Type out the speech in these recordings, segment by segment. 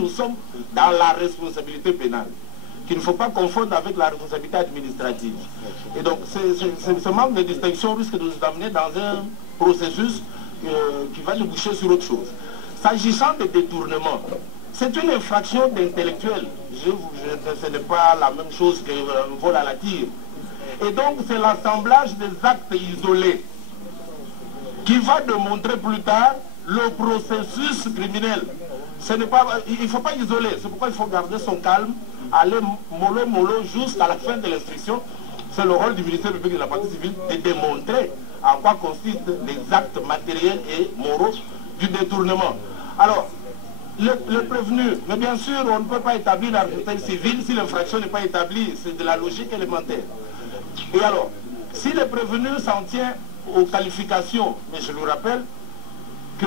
nous sommes dans la responsabilité pénale, qu'il ne faut pas confondre avec la responsabilité administrative. Et donc, ce manque de distinction risque de nous amener dans un processus qui va déboucher sur autre chose. S'agissant des détournements, c'est une infraction d'intellectuel. Ce n'est pas la même chose qu'un vol à la tire. Et donc, c'est l'assemblage des actes isolés qui va démontrer plus tard le processus criminel. Il ne faut pas isoler, c'est pourquoi il faut garder son calme, aller mollo jusqu'à la fin de l'instruction. C'est le rôle du ministère public de la partie civile de démontrer en quoi consistent les actes matériels et moraux du détournement. Alors, le prévenu, mais bien sûr, on ne peut pas établir la responsabilité civile si l'infraction n'est pas établie, c'est de la logique élémentaire. Et alors, si le prévenu s'en tient aux qualifications, mais je vous rappelle que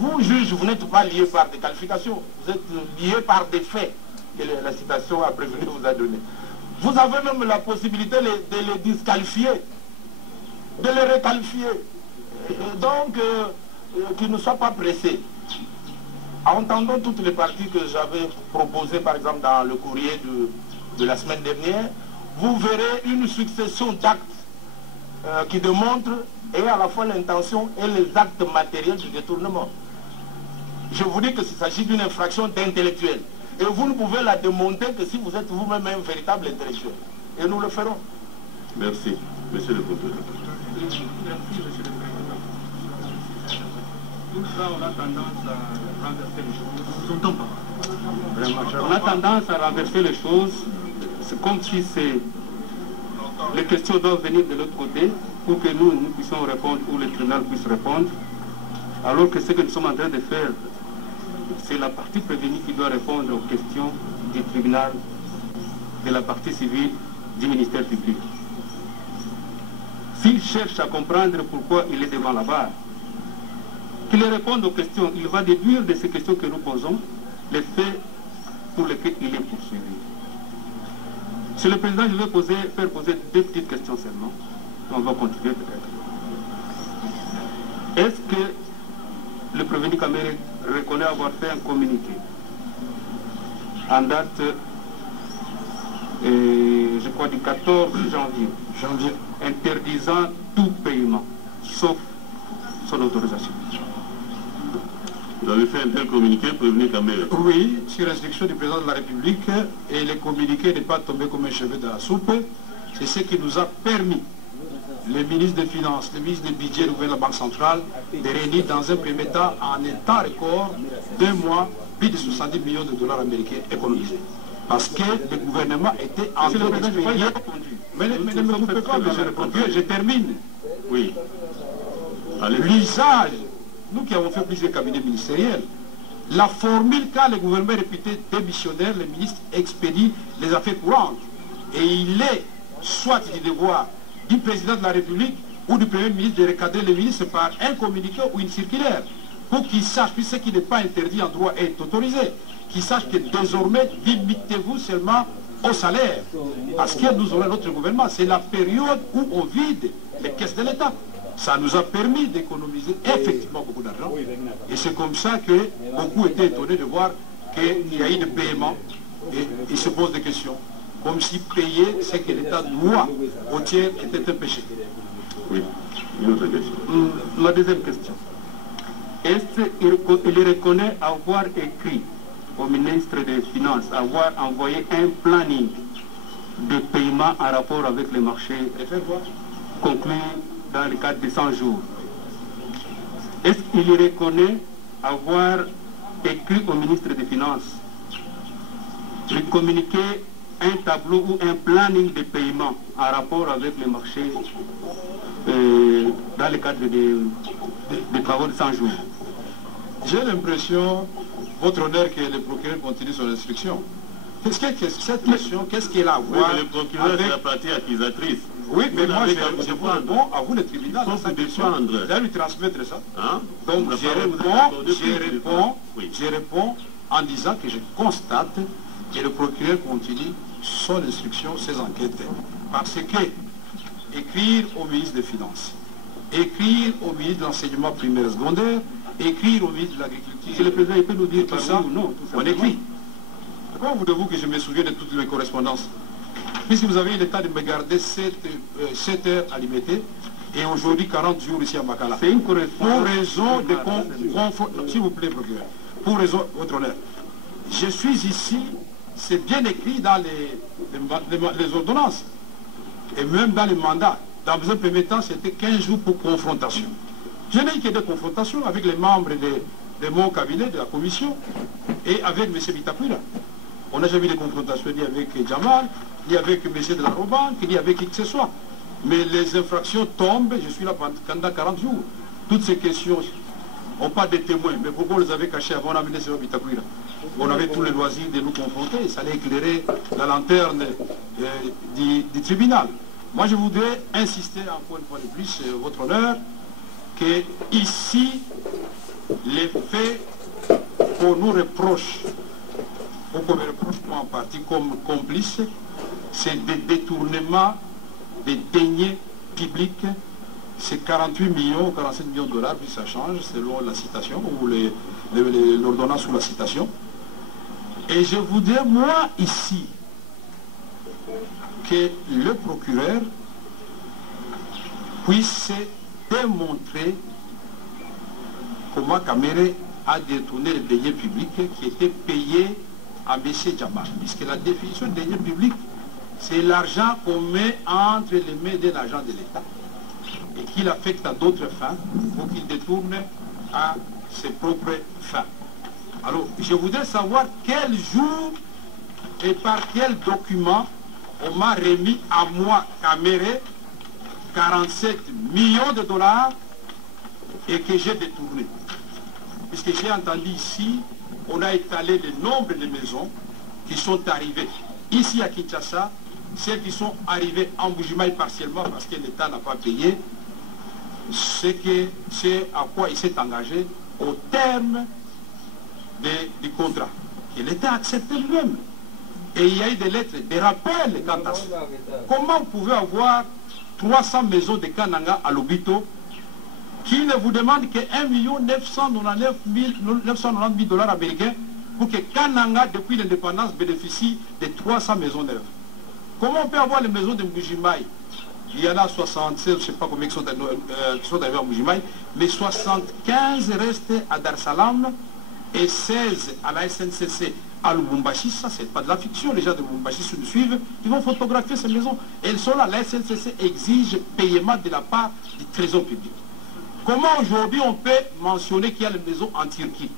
vous, juge, vous n'êtes pas lié par des qualifications, vous êtes lié par des faits que la citation à prévenu vous a donné. Vous avez même la possibilité de les disqualifier, de les requalifier. Donc, qu'ils ne soient pas pressés. En entendant toutes les parties que j'avais proposées, par exemple, dans le courrier de la semaine dernière, vous verrez une succession d'actes qui démontrent et à la fois l'intention et les actes matériels du détournement. Je vous dis que s'il s'agit d'une infraction d'intellectuel. Et vous ne pouvez la démontrer que si vous êtes vous-même un véritable intellectuel. Et nous le ferons. Merci. Monsieur le Président. Merci, Monsieur le Président. Tout ça, on a tendance à renverser les choses. On ne s'entend pas. Vraiment. On a tendance à renverser les choses. C'est comme si les questions doivent venir de l'autre côté pour que nous puissions répondre, ou le tribunal puisse répondre. Alors que ce que nous sommes en train de faire, c'est la partie prévenue qui doit répondre aux questions du tribunal, de la partie civile, du ministère public. S'il cherche à comprendre pourquoi il est devant la barre, qu'il réponde aux questions, il va déduire de ces questions que nous posons les faits pour lesquels il est poursuivi. Monsieur le Président, je vais faire poser deux petites questions seulement. On va continuer peut-être. Est-ce que le prévenu Kamere reconnaît avoir fait un communiqué en date, je crois, du 14 janvier, interdisant tout paiement, sauf son autorisation? Vous avez fait un tel communiqué, prévenu Kamere? Oui, sur instruction du président de la République, et le communiqué n'est pas tombé comme un cheveu dans la soupe. C'est ce qui nous a permis, le ministre des Finances, le ministre du Budget de la Banque centrale, de réunir dans un premier temps, en un temps record, 2 mois, plus de 70 millions de dollars américains économisés. Parce que le gouvernement était en train d'expédier. Mais ne me coupez pas, monsieur le Président, je termine. Oui. L'usage, nous qui avons fait plusieurs cabinets ministériels, la formule quand le gouvernement est réputé démissionnaire, le ministre expédie les affaires courantes. Et il est soit du devoir du président de la République ou du Premier ministre de recadrer le ministre par un communiqué ou une circulaire, pour qu'il sache, puisque ce qui n'est pas interdit en droit est autorisé, qu'il sache que désormais, limitez-vous seulement au salaire. Parce que nous aurons notre gouvernement. C'est la période où on vide les caisses de l'État. Ça nous a permis d'économiser effectivement beaucoup d'argent. Et c'est comme ça que beaucoup étaient étonnés de voir qu'il y a eu des paiements. Et ils se posent des questions. Comme si payer ce que l'État doit au tiers était un péché. Oui. Une autre question. Ma deuxième question. Est-ce qu'il reconnaît avoir écrit au ministre des Finances, avoir envoyé un planning de paiement en rapport avec les marchés conclus dans le cadre de 100 jours? Est-ce qu'il reconnaît avoir écrit au ministre des Finances de communiquer un tableau ou un planning de paiement en rapport avec les marchés dans le cadre des travaux de 100 jours? J'ai l'impression, votre honneur, que le procureur continue son instruction. Cette question, qu'est-ce qu'elle a à voir le procureur, avec... c'est la partie accusatrice. Oui, mais moi, je vous réponds à vous, le tribunal, faut vous défendre. Vous allez lui transmettre ça. Hein? Donc, je réponds en disant que je constate que le procureur continue son instruction, ses enquêtes. Parce que écrire au ministre des Finances, écrire au ministre de l'enseignement primaire et secondaire, écrire au ministre de l'Agriculture. Si le président il peut nous dire tout par ça, oui ou non, tout on simplement. écrit. Comment voulez-vous que je me souvienne de toutes mes correspondances? Puisque vous avez eu le temps de me garder 7 heures à limiter, et aujourd'hui 40 jours ici à Makala. C'est une correspondance. Pour raison de confort, s'il vous plaît, procureur, pour raison, votre honneur, je suis ici, c'est bien écrit dans les ordonnances, et même dans les mandats. Dans un premier temps, c'était 15 jours pour confrontation. Je n'ai eu que des confrontations avec les membres de mon cabinet, de la commission, et avec M. Bitakwira. On n'a jamais eu de confrontation ni avec Jamal, ni avec M. de la Roban, ni avec qui que ce soit. Mais les infractions tombent, je suis là pendant 40 jours. Toutes ces questions n'ont pas de témoins. Mais pourquoi on les avait cachés avant d'amener M. Bitakwira? On avait tous les loisirs de nous confronter. Ça allait éclairer la lanterne du tribunal. Moi, je voudrais insister encore une fois de plus, votre honneur, que ici, les faits qu'on nous reproche, ou qu'on me reproche moi en partie comme complice, c'est des détournements des deniers publics. C'est 48 millions ou 47 millions de dollars, puis ça change selon la citation, ou l'ordonnance ou la citation. Et je voudrais, moi, ici, que le procureur puisse démontrer comment Kamere a détourné les deniers publics qui étaient payés à M. Jamal. Puisque la définition de deniers publics, c'est l'argent qu'on met entre les mains d'un agent de l'État et qu'il affecte à d'autres fins ou qu'il détourne à ses propres fins. Alors, je voudrais savoir quel jour et par quel document on m'a remis à moi, Kamere, 47 millions de dollars et que j'ai détourné. Puisque j'ai entendu ici, on a étalé le nombre de maisons qui sont arrivées ici à Kinshasa, celles qui sont arrivées en Bujimaï partiellement parce que l'État n'a pas payé, c'est à quoi il s'est engagé au terme du contrat. Et l'État a accepté lui-même. Et il y a eu des lettres, des rappels quant à ça. Comment vous pouvez avoir 300 maisons de Kananga à Lobito qui ne vous demandent que 1 999 000 dollars américains pour que Kananga, depuis l'indépendance, bénéficie de 300 maisons neuves? Comment on peut avoir les maisons de Mbujimaï? Il y en a 76, je ne sais pas combien qui sont arrivés à Mbujimaï, mais 75 restent à Dar es Salaam et 16 à la SNCC à Lubumbashi. Ça, c'est pas de la fiction. Les gens de Lubumbashi nous suivent, ils vont photographier ces maisons. Elles sont là. La SNCC exige paiement de la part du trésor public. Comment aujourd'hui on peut mentionner qu'il y a les maisons en Turquie?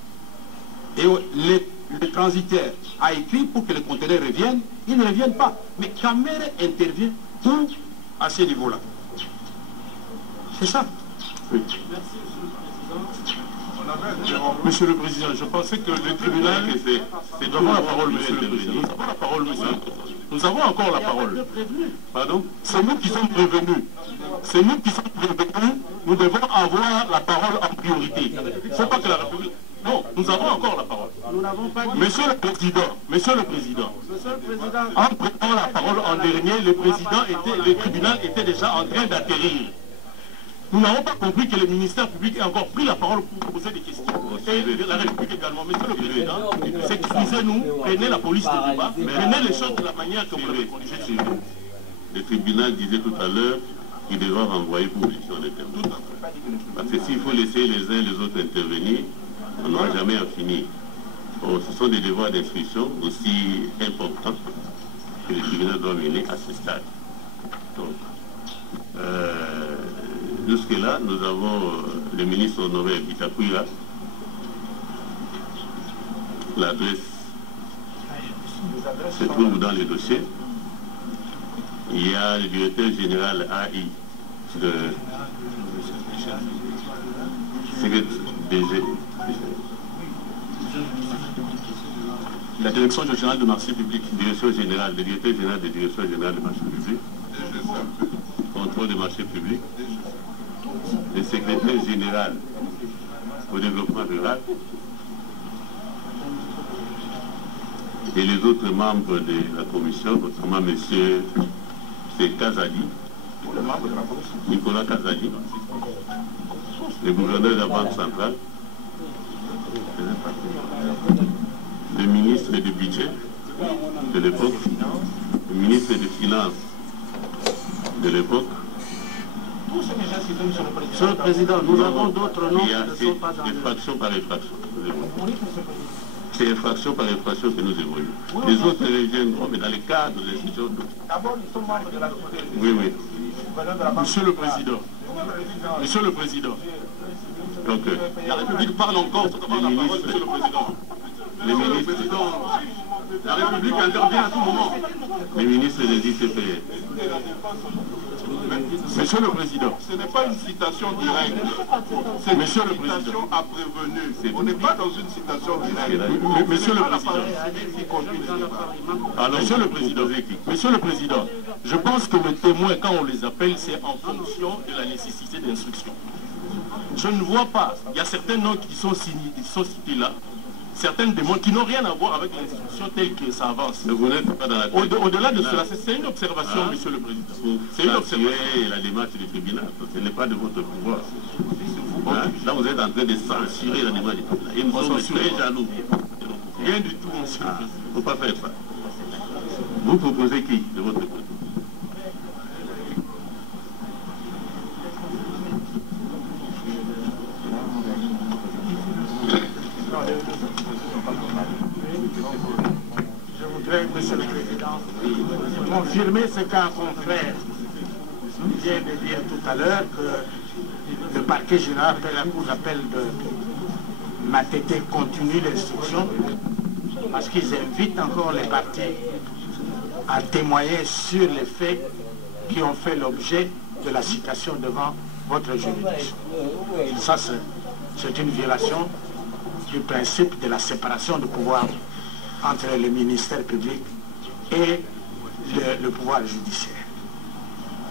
Et le transitaire a écrit pour que les conteneurs reviennent, ils ne reviennent pas. Mais Kamere intervient où à ce niveau-là? C'est ça. Oui. Monsieur le Président, je pensais que le tribunal... Nous avons la parole, Monsieur le Président. Nous avons la parole, Monsieur. Nous avons encore la parole. Pardon? C'est nous qui sommes prévenus. C'est nous qui sommes prévenus. Nous devons avoir la parole en priorité. Il ne faut pas que la République... Non, nous avons encore la parole. Nous n'avons pas dit... Monsieur le Président, en prenant la parole en dernier, le tribunal était déjà en train d'atterrir. Nous n'avons pas compris que le ministère public ait encore pris la parole pour poser des questions. Et la République également. Monsieur le Président, excusez-nous, prenez la police de débat, prenez les choses de la manière que vous l'avez corrigé. Le tribunal disait tout à l'heure qu'il devra renvoyer pour audition d'intervention. Parce que s'il faut laisser les uns et les autres intervenir, on n'aura jamais à finir. Or, ce sont des devoirs d'instruction aussi importants que le tribunal doit mener à ce stade. Donc, jusque-là, nous avons le ministre honoré Bitakwira. L'adresse se trouve dans les dossiers. Il y a le directeur général AI, La direction générale de marché public. Direction générale, le directeur général de direction générale de marché public. Contrôle des marchés publics. Le secrétaire général au développement rural. Et les autres membres de la commission, notamment M. Kazadi, Nicolas Kazadi, le gouverneur de la Banque centrale, le ministre du budget de l'époque, le ministre des finances de l'époque. Monsieur le Président, nous avons d'autres noms qui ne sont pas dans effraction par effraction. C'est infraction par infraction que nous évoluons. Les autres reviendront, mais dans le cadre de l'institution. D'abord, ils sont membres de la Oui, oui. Monsieur le Président. Monsieur le Président. Donc, la République parle encore, ça demande la parole, Monsieur le Président. Les ministres, la République intervient à tout moment. les ministres des ICPR. Monsieur le Président. Ce n'est pas une citation directe. C'est une citation à prévenir. On n'est pas dans une citation directe. Monsieur le Président. Alors, Monsieur le Président, je pense que les témoins, quand on les appelle, c'est en fonction de la nécessité d'instruction. Je ne vois pas, il y a certains noms qui sont cités là, certaines témoins qui n'ont rien à voir avec l'instruction telle que ça avance. Mais vous n'êtes pas dans la tête. Au-delà de cela, c'est une observation, Monsieur le Président. C'est une observation. La démarche du tribunal, ce n'est pas de votre pouvoir. Là, vous êtes en train de censurer la démarche du tribunal. Et nous sommes très jaloux. Rien du tout, Monsieur le Président. Il ne faut pas faire ça. Vous proposez qui de votre côté? Je voudrais, Monsieur le Président, confirmer ce qu'un confrère vient de dire tout à l'heure, que le parquet général de la Cour d'appel de Matete continue l'instruction, parce qu'ils invitent encore les parties à témoigner sur les faits qui ont fait l'objet de la citation devant votre juridiction. Ça, c'est une violation du principe de la séparation de pouvoir entre le ministère public et le pouvoir judiciaire.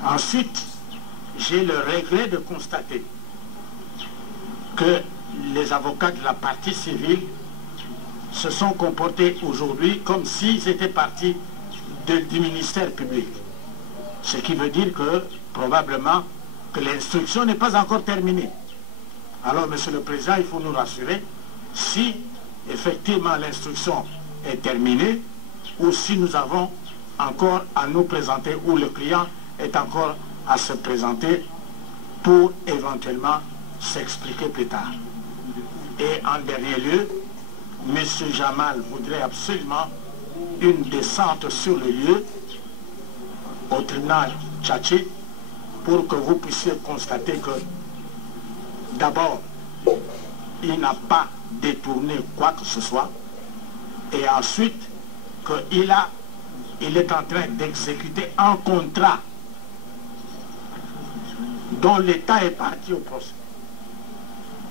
Ensuite, j'ai le regret de constater que les avocats de la partie civile se sont comportés aujourd'hui comme s'ils étaient partis du ministère public. Ce qui veut dire que, probablement, que l'instruction n'est pas encore terminée. Alors, Monsieur le Président, il faut nous rassurer si, effectivement, l'instruction est terminée ou si nous avons encore à nous présenter ou le client est encore à se présenter pour éventuellement s'expliquer plus tard. Et en dernier lieu, M. Jamal voudrait absolument une descente sur le lieu au tribunal Tchatchi pour que vous puissiez constater que d'abord, il n'a pas détourné quoi que ce soit et ensuite qu'il est en train d'exécuter un contrat dont l'État est parti au procès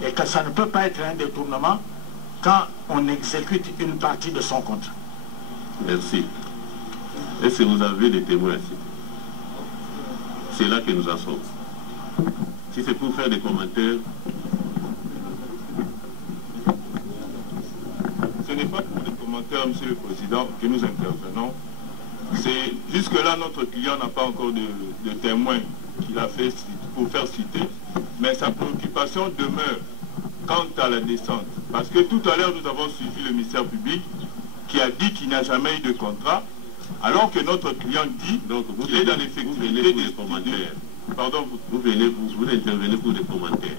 et que ça ne peut pas être un détournement quand on exécute une partie de son contrat. Merci. Est-ce que vous avez des témoins ici? C'est là que nous en sommes. Si c'est pour faire des commentaires, ce n'est pas pour des commentaires, Monsieur le Président, que nous intervenons. C'est jusque-là, notre client n'a pas encore de témoin qu'il a fait pour faire citer, mais sa préoccupation demeure quant à la descente. Parce que tout à l'heure, nous avons suivi le ministère public qui a dit qu'il n'y a jamais eu de contrat, alors que notre client dit qu'il est dans l'effectivité des commentaires. Pardon, vous intervenez pour des commentaires.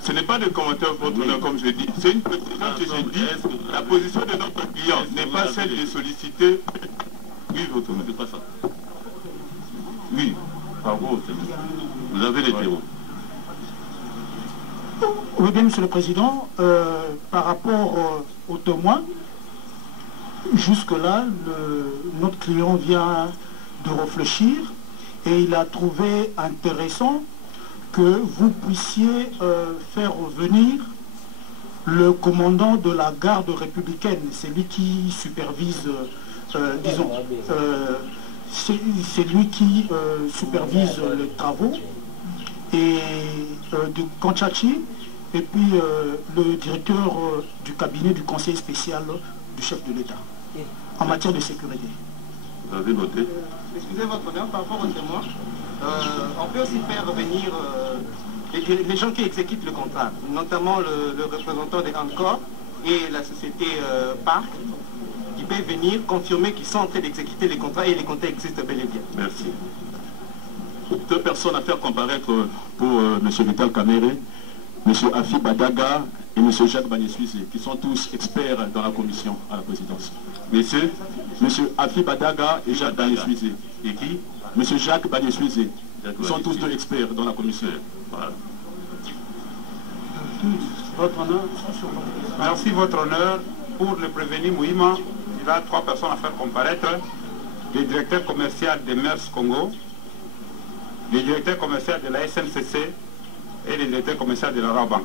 Ce n'est pas des commentaires votre nom, comme je dis. C'est une précision que je dis. La position de notre client n'est pas celle de solliciter. Oui, votre nom, c'est pas ça. Oui, Bravo, vous avez des témoins. Oui, bien, Monsieur le Président, par rapport aux témoins, jusque-là, notre client vient de réfléchir et il a trouvé intéressant que vous puissiez faire revenir le commandant de la garde républicaine, c'est lui qui supervise, disons, c'est lui qui supervise les travaux et du Kanchachi, et puis le directeur du cabinet du conseil spécial du chef de l'État en matière de sécurité. Vous avez noté? Excusez votre honneur, par rapport aux témoins, on peut aussi faire revenir les gens qui exécutent le contrat, notamment le représentant des Encore et la société Parc, qui peuvent venir confirmer qu'ils sont en train d'exécuter les contrats et les contrats existent bel et bien. Merci. Deux personnes à faire comparaître pour M. Vital Kamere, M. Afi Badaga et M. Jacques Bagné-Suisse, qui sont tous experts dans la commission à la présidence. M. Afi Badaga et Jacques Bagné-Suisse. Et qui? M. Jacques Bagné-Suisse. Ils sont tous deux experts dans la commission. Voilà. Votre honneur. Merci, votre honneur. Pour le prévenu Mouima, il a 3 personnes à faire comparaître. Le directeur commercial de MERS Congo, le directeur commercial de la SNCC et le directeur commercial de la Rabank.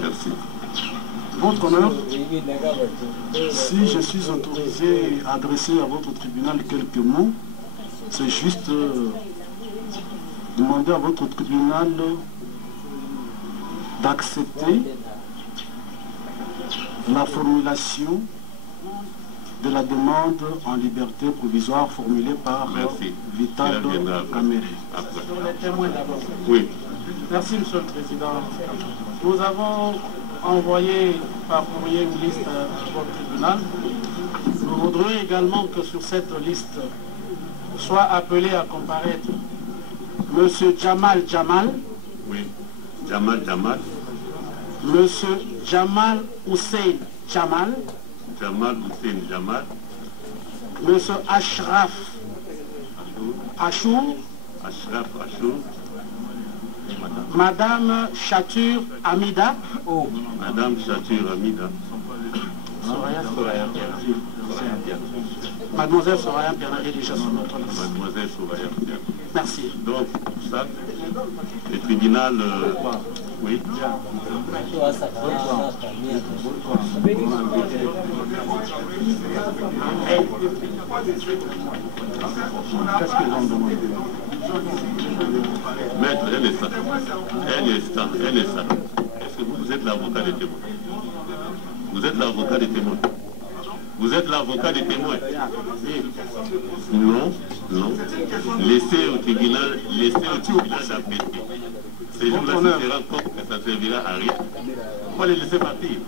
Merci. Votre honneur, si je suis autorisé à adresser à votre tribunal quelques mots, c'est juste demander à votre tribunal d'accepter la formulation de la demande en liberté provisoire formulée par Vital Kamere. Oui. Merci, Monsieur le Président. Nous avons envoyé par courrier une liste à votre tribunal. Nous voudrions également que sur cette liste soit appelé à comparaître Monsieur Jamal Jamal. Oui. Jamal Jamal. Monsieur Jamal Hussein Jamal. Jamal Hussein Jamal. Monsieur Ashraf Achour. Ashraf Achour. Madame Chatur Amida. Madame Chatur Amida. Mademoiselle Soraya Piana est déjà sur notre liste. Mademoiselle Soraya Piana. Merci. Donc, pour ça, le tribunal... oui. Qu'est-ce qu'ils ont demandé? Maître, un instant. Est-ce que vous êtes l'avocat des témoins? Vous êtes l'avocat des témoins? Vous êtes l'avocat des témoins? Non. Laissez au tribunal d'apprécier. Ces jours-là, se rend compte que ça ne servira à rien. Il faut les laisser partir.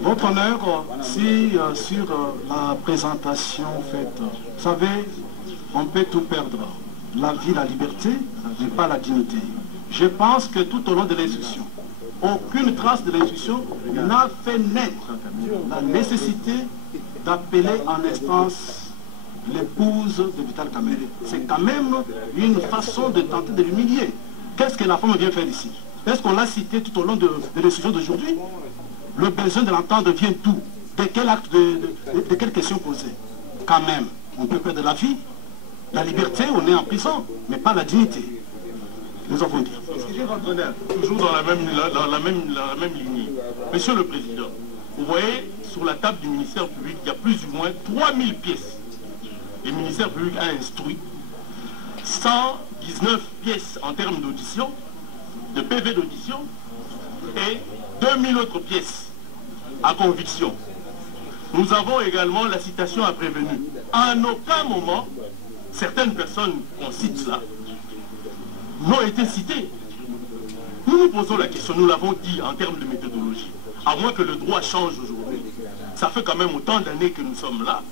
Votre honneur, si sur la présentation faite, vous savez, on peut tout perdre. La vie, la liberté, mais pas la dignité. Je pense que tout au long de l'instruction, aucune trace de l'instruction n'a fait naître la nécessité d'appeler en instance l'épouse de Vital Kamere. C'est quand même une façon de tenter de l'humilier. Qu'est-ce que la femme vient faire ici? Est-ce qu'on l'a cité tout au long de l'instruction d'aujourd'hui? Le besoin de l'entendre vient d'où? De quel acte, de quelle question posée? Quand même, on peut perdre la vie, la liberté, on est en prison, mais pas la dignité. Nous avons dit. Excusez votre honneur, toujours dans la même lignée. Monsieur le Président, vous voyez, sur la table du ministère public, il y a plus ou moins 3000 pièces. Le ministère public a instruit 119 pièces en termes d'audition, de PV d'audition, et 2000 autres pièces à conviction. Nous avons également la citation à prévenu. En aucun moment, certaines personnes qu'on cite là n'ont été citées. Nous nous posons la question, nous l'avons dit en termes de méthodologie. À moins que le droit change aujourd'hui. Ça fait quand même autant d'années que nous sommes là.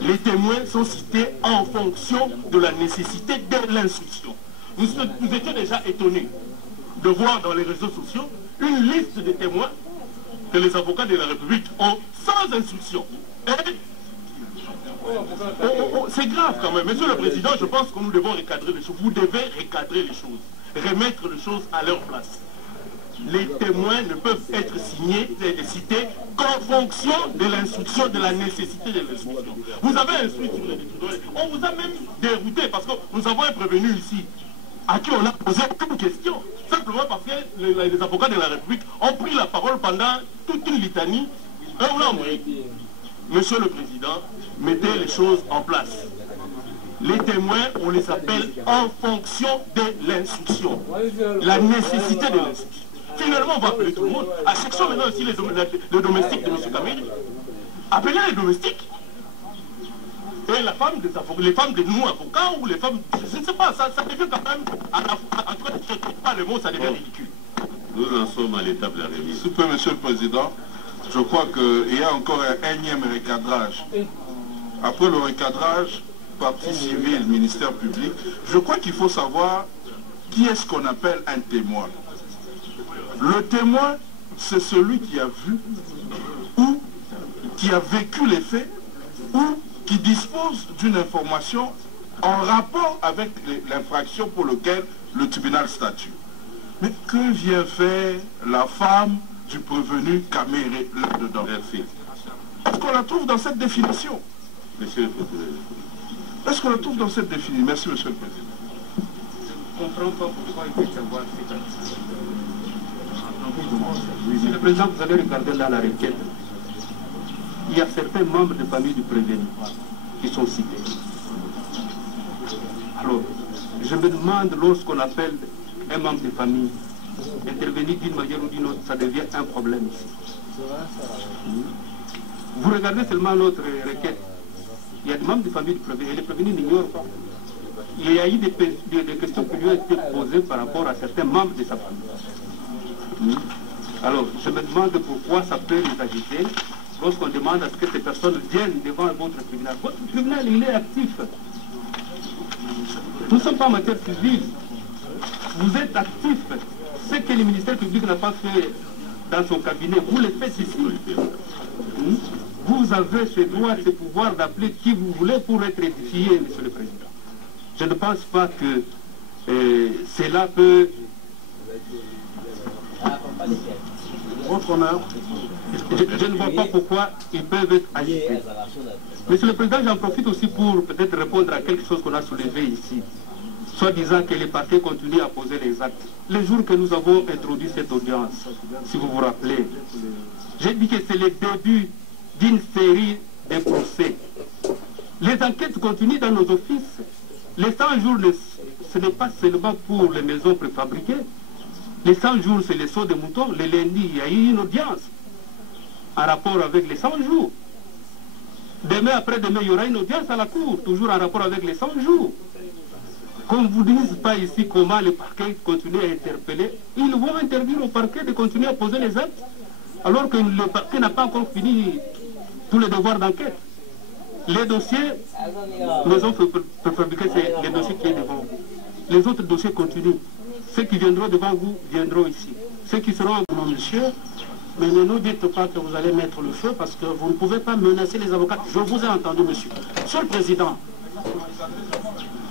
Les témoins sont cités en fonction de la nécessité de l'instruction. Nous étions déjà étonnés de voir dans les réseaux sociaux une liste de témoins que les avocats de la République ont sans instruction. C'est grave quand même. Monsieur le Président, je pense que nous devons recadrer les choses. Vous devez recadrer les choses, remettre les choses à leur place. Les témoins ne peuvent être cités qu'en fonction de l'instruction, de la nécessité de l'instruction. Vous avez instruit sur les détournements. On vous a même dérouté parce que nous avons un prévenu ici à qui on a posé aucune question. Simplement parce que les avocats de la République ont pris la parole pendant toute une litanie. Monsieur le Président, mettez les choses en place. Les témoins, on les appelle en fonction de l'instruction. La nécessité de l'instruction. Finalement, on va appeler tout le monde. À section maintenant aussi les domestiques de M. Kamere. Appelez les domestiques. Et la femme des avocats, les femmes de nous avocats ou les femmes, je ne sais pas, ça devient quand même, en tout cas, je ne trouve pas le mot, ça devient ridicule. Nous en sommes à l'étape de la remise. S'il vous plaît, Monsieur le Président, je crois qu'il y a encore un énième recadrage. Après le recadrage, partie civile, ministère public, je crois qu'il faut savoir qui est ce qu'on appelle un témoin. Le témoin, c'est celui qui a vu ou qui a vécu les faits ou qui dispose d'une information en rapport avec l'infraction pour laquelle le tribunal statue. Mais que vient faire la femme du prévenu Caméré là-dedans? Merci. Est-ce qu'on la trouve dans cette définition? Monsieur le Président. Est-ce qu'on la trouve dans cette définition? Merci, Monsieur le Président. Je ne comprends pas pourquoi il peut y avoir cette activité. Monsieur le Président, vous allez regarder là la requête. Il y a certains membres de famille du prévenu qui sont cités. Alors, je me demande, lorsqu'on appelle un membre de famille, intervenir d'une manière ou d'une autre, ça devient un problème ici. Vous regardez seulement l'autre requête. Il y a des membres de famille du prévenu, et le prévenu n'ignore pas. Il y a eu des questions qui lui ont été posées par rapport à certains membres de sa famille. Alors, je me demande pourquoi ça peut les agiter lorsqu'on demande à ce que ces personnes viennent devant votre tribunal. Votre tribunal, il est actif. Nous ne sommes pas en matière civile. Vous êtes actif. Ce que le ministère public n'a pas fait dans son cabinet, vous le faites ici. Vous avez ce droit, ce pouvoir d'appeler qui vous voulez pour être édifié, Monsieur le Président. Je ne pense pas que cela peut... Votre honneur. Je ne vois pas pourquoi ils peuvent être agités. Monsieur le Président, j'en profite aussi pour peut-être répondre à quelque chose qu'on a soulevé ici. Soit disant que les parquets continuent à poser les actes. Le jour que nous avons introduit cette audience, si vous vous rappelez, j'ai dit que c'est le début d'une série de procès. Les enquêtes continuent dans nos offices. Les 100 jours, ce n'est pas seulement pour les maisons préfabriquées. Les 100 jours, c'est les sauts de moutons. Le lundi, il y a eu une audience en rapport avec les 100 jours. Demain, après-demain, il y aura une audience à la cour, toujours en rapport avec les 100 jours. Qu'on ne vous dise pas ici comment les parquets continuent à interpeller, ils vont interdire au parquet de continuer à poser les actes, alors que le parquet n'a pas encore fini tous les devoirs d'enquête. Les dossiers, maison préfabriquée, c'est les dossiers qui sont devant vous. Les autres dossiers continuent. Ceux qui viendront devant vous viendront ici. Ceux qui seront... Non, monsieur, mais ne nous dites pas que vous allez mettre le feu parce que vous ne pouvez pas menacer les avocats. Je vous ai entendu, monsieur. Monsieur le Président,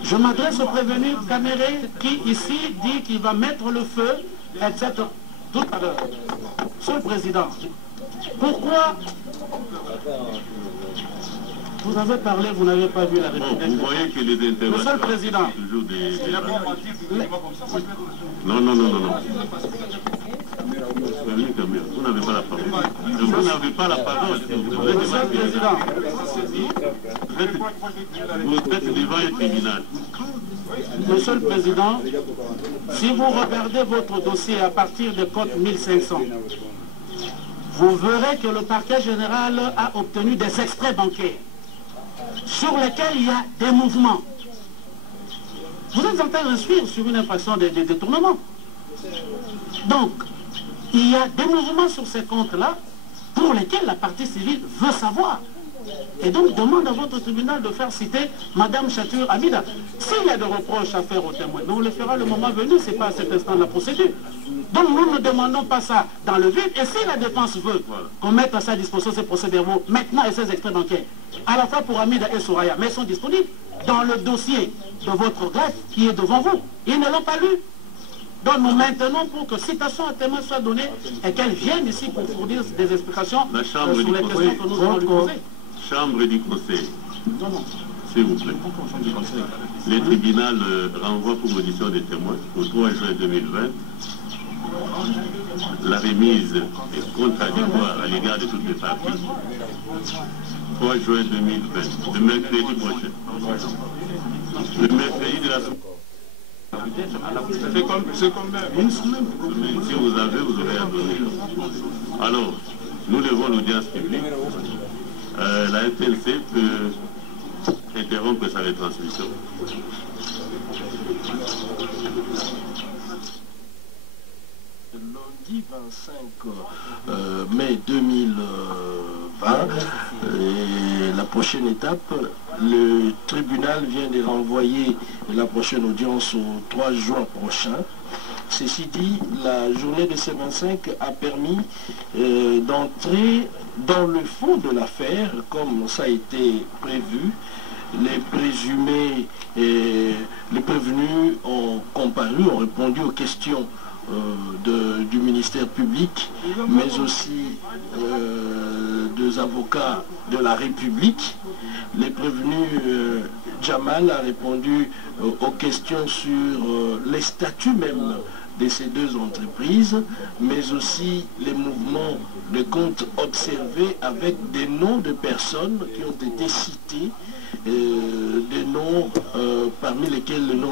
je m'adresse au prévenu Caméré qui, ici, dit qu'il va mettre le feu, etc. Tout à l'heure. Monsieur le Président, pourquoi... Vous avez parlé, vous n'avez pas vu la République. Vous voyez que les interventions... Monsieur le Président. Toujours des... Non, non, non, non, non. Vous n'avez pas la parole. Vous n'avez pas la parole. Monsieur le Président. Vous êtes devant un tribunal. Monsieur le Président, si vous regardez votre dossier à partir de code 1500, vous verrez que le parquet général a obtenu des extraits bancaires sur lesquels il y a des mouvements. Vous êtes en train de suivre sur une infraction de détournement. Donc, il y a des mouvements sur ces comptes-là pour lesquels la partie civile veut savoir. Et donc demande à votre tribunal de faire citer Madame Chatur Amida. S'il y a des reproches à faire aux témoins, mais on le fera le moment venu, ce n'est pas à cet instant de la procédure. Donc nous ne demandons pas ça dans le vide. Et si la défense veut qu'on mette à sa disposition ces procès-verbaux maintenant et ces extraits bancaires, à la fois pour Amida et Soraya, mais ils sont disponibles dans le dossier de votre greffe qui est devant vous. Ils ne l'ont pas lu. Donc nous maintenons pour que citation à témoin soit donnée et qu'elle vienne ici pour fournir des explications sur les questions que nous allons lui poser. Chambre du Conseil. S'il vous plaît. Le tribunal renvoie pour audition des témoins au 3 juin 2020. La remise est contradictoire à l'égard de toutes les parties. 3 juin 2020, le mercredi prochain. Le mercredi de la semaine. C'est comme une semaine. Si vous avez, vous aurez à donner. Alors, nous levons l'audience publique. La FLC peut interrompre sa retransmission. lundi 25 mai 2020. Et la prochaine étape, le tribunal vient de renvoyer la prochaine audience au 3 juin prochain. Ceci dit, la journée de ce 25 a permis d'entrer dans le fond de l'affaire, comme ça a été prévu. Les présumés et les prévenus ont comparu, ont répondu aux questions du ministère public, mais aussi des avocats de la République. Les prévenus, Jamal a répondu aux questions sur les statuts même de ces deux entreprises, mais aussi les mouvements de comptes observés avec des noms de personnes qui ont été cités, des noms parmi lesquels le nom